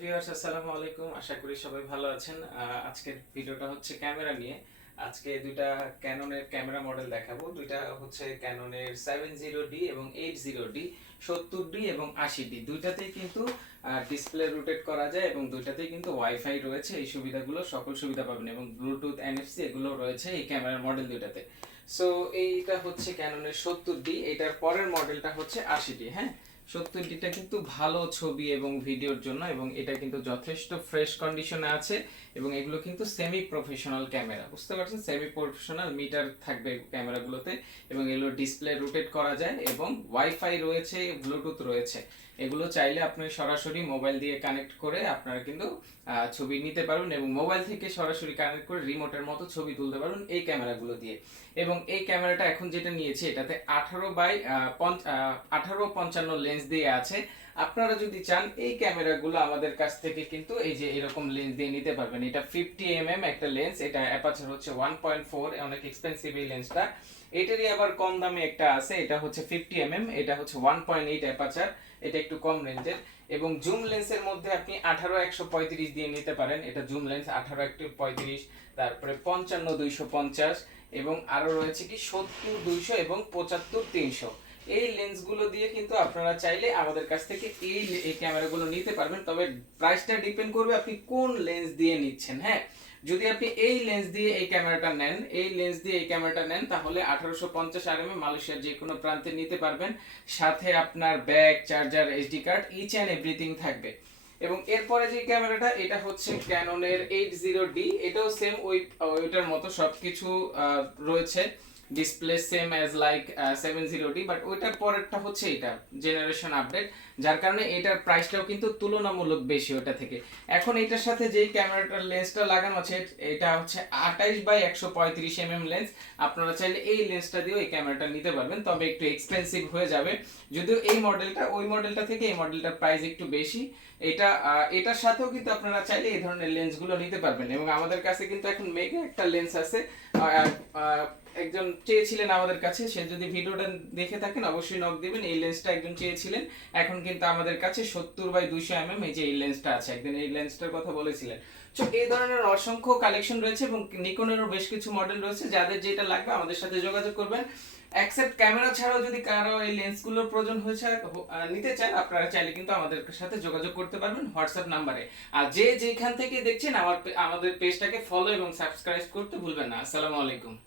Viewers আসসালামু আলাইকুম, আশা করি সবাই ভালো আছেন। আজকের ভিডিওটা হচ্ছে ক্যামেরা নিয়ে। আজকে দুইটা ক্যাননের ক্যামেরা মডেল দেখাবো। দুইটা হচ্ছে ক্যাননের 70D এবং 80D, 70D এবং 80D। দুইটাতেই কিন্তু ডিসপ্লে রোটেট করা যায় এবং দুইটাতেই কিন্তু ওয়াইফাই রয়েছে। এই সুবিধাগুলো সকল সুবিধা পাবেন এবং ব্লুটুথ, এনএফসি এগুলো রয়েছে এই ক্যামেরার মডেল দুইটাতে। সো এইটা হচ্ছে ক্যাননের 70D, এটার পরের মডেলটা হচ্ছে 80D। হ্যাঁ, 70ডিটা কিন্তু ভালো ছবি এবং ভিডিওর জন্য, এবং এটা কিন্তু যথেষ্ট ফ্রেশ কন্ডিশনে আছে এবং এগুলো কিন্তু সেমি প্রফেশনাল ক্যামেরা, বুঝতে পারছেন? সেমি প্রফেশনাল মিটার থাকবে ক্যামেরাগুলোতে এবং এগুলো ডিসপ্লে রোটেট করা যায় এবং ওয়াইফাই রয়েছে, ব্লুটুথ রয়েছে। এগুলো চাইলে আপনি সরাসরি মোবাইল দিয়ে কানেক্ট করে আপনারা কিন্তু ছবি নিতে পারবেন এবং মোবাইল থেকে সরাসরি কানেক্ট করে রিমোটের মতো ছবি তুলতে পারবেন এই ক্যামেরাগুলো দিয়ে। এবং এই ক্যামেরাটা এখন যেটা নিয়েছি এটাতে 18x55 লেন্স দিয়ে আছে। আপনারা যদি চান এই ক্যামেরাগুলো আমাদের কাছ থেকে কিন্তু এই যে এরকম লেন্স দিয়ে নিতে পারবেন। এটা 50mm একটা লেন্স, এটা অ্যাপারচার হচ্ছে 1.4, অনেক এক্সপেন্সিভ এই লেন্সটা। এটারই আবার কম দামে একটা আছে, এটা হচ্ছে 50mm, এটা হচ্ছে 1.8 অ্যাপারচার, এটা একটু কম রেঞ্জের। এবং জুম লেন্সের মধ্যে আপনি 18x135 দিয়ে নিতে পারেন, এটা জুম লেন্স 18x135, তারপরে 55-250, এবং আরো রয়েছে কি 70-200 এবং 75-300। এই লেন্সগুলো দিয়ে কিন্তু আপনারা চাইলে আমাদের কাছ থেকে এই ক্যামেরাগুলো নিতে পারবেন। তবে প্রাইসটা ডিপেন্ড করবে আপনি কোন লেন্স দিয়ে নিচ্ছেন। হ্যাঁ, যদি আপনি এই লেন্স দিয়ে এই ক্যামেরাটা নেন, তাহলে 1850 মালয়েশিয়ার যে কোনো প্রান্তে নিতে পারবেন। সাথে আপনার bag, charger, SD card, each and everything থাকবে। এবং এরপরে যে ক্যামেরাটা, এটা হচ্ছে ক্যাননের 80D, এটাও সেম ওইটার মতো সবকিছু রয়েছে, display same as like 70D, but ওইটার পরেরটা হচ্ছে এটা জেনারেশন আপডেট, যার কারণে এটার প্রাইসটাও কিন্তু তুলনামূলক বেশি ওটা থেকে। এখন এটার সাথে যেই ক্যামেরাটার লেন্সটা লাগানো আছে এটা হচ্ছে 28x135mm লেন্স। আপনারা চাইলে এই লেন্সটা দিয়েও এই ক্যামেরাটা নিতে পারবেন, তবে একটু এক্সপেন্সিভ হয়ে যাবে। যদিও এই মডেলটা ওই মডেলটা থেকে এই মডেলটার প্রাইস একটু বেশি। এটার সাথেও কিন্তু আপনারা চাইলে এই ধরনের লেন্সগুলো নিতে পারবেন। এবং আমাদের কাছে কিন্তু এখন মেগা একটা লেন্স আছে, একজন চেয়েছিলেন আমাদের কাছে, সে যদি ভিডিওটা দেখে থাকেন অবশ্যই নক দিবেন। এই লেন্সটা একজন চেয়েছিলেন, এখন কিন্তু আমাদের কাছে 70x200mm এই যে এই লেন্সটা আছে, একদিন এই লেন্সটার কথা বলেছিলেন। তো এই ধরনের অসংখ্য কালেকশন রয়েছে এবং নিকনেরও বেশ কিছু মডেল রয়েছে। যাদের যেটা লাগবে আমাদের সাথে যোগাযোগ করবেন। অ্যাকসেপ্ট ক্যামেরা ছাড়াও যদি কারো এই লেন্সগুলোর প্রয়োজন হয়েছে নিতে চান, আপনারা চাইলে কিন্তু আমাদের সাথে যোগাযোগ করতে পারবেন হোয়াটসঅ্যাপ নাম্বারে। আর যে যেখান থেকে দেখছেন আমাদের পেজটাকে ফলো এবং সাবস্ক্রাইব করতে ভুলবেন না। আসসালামু আলাইকুম।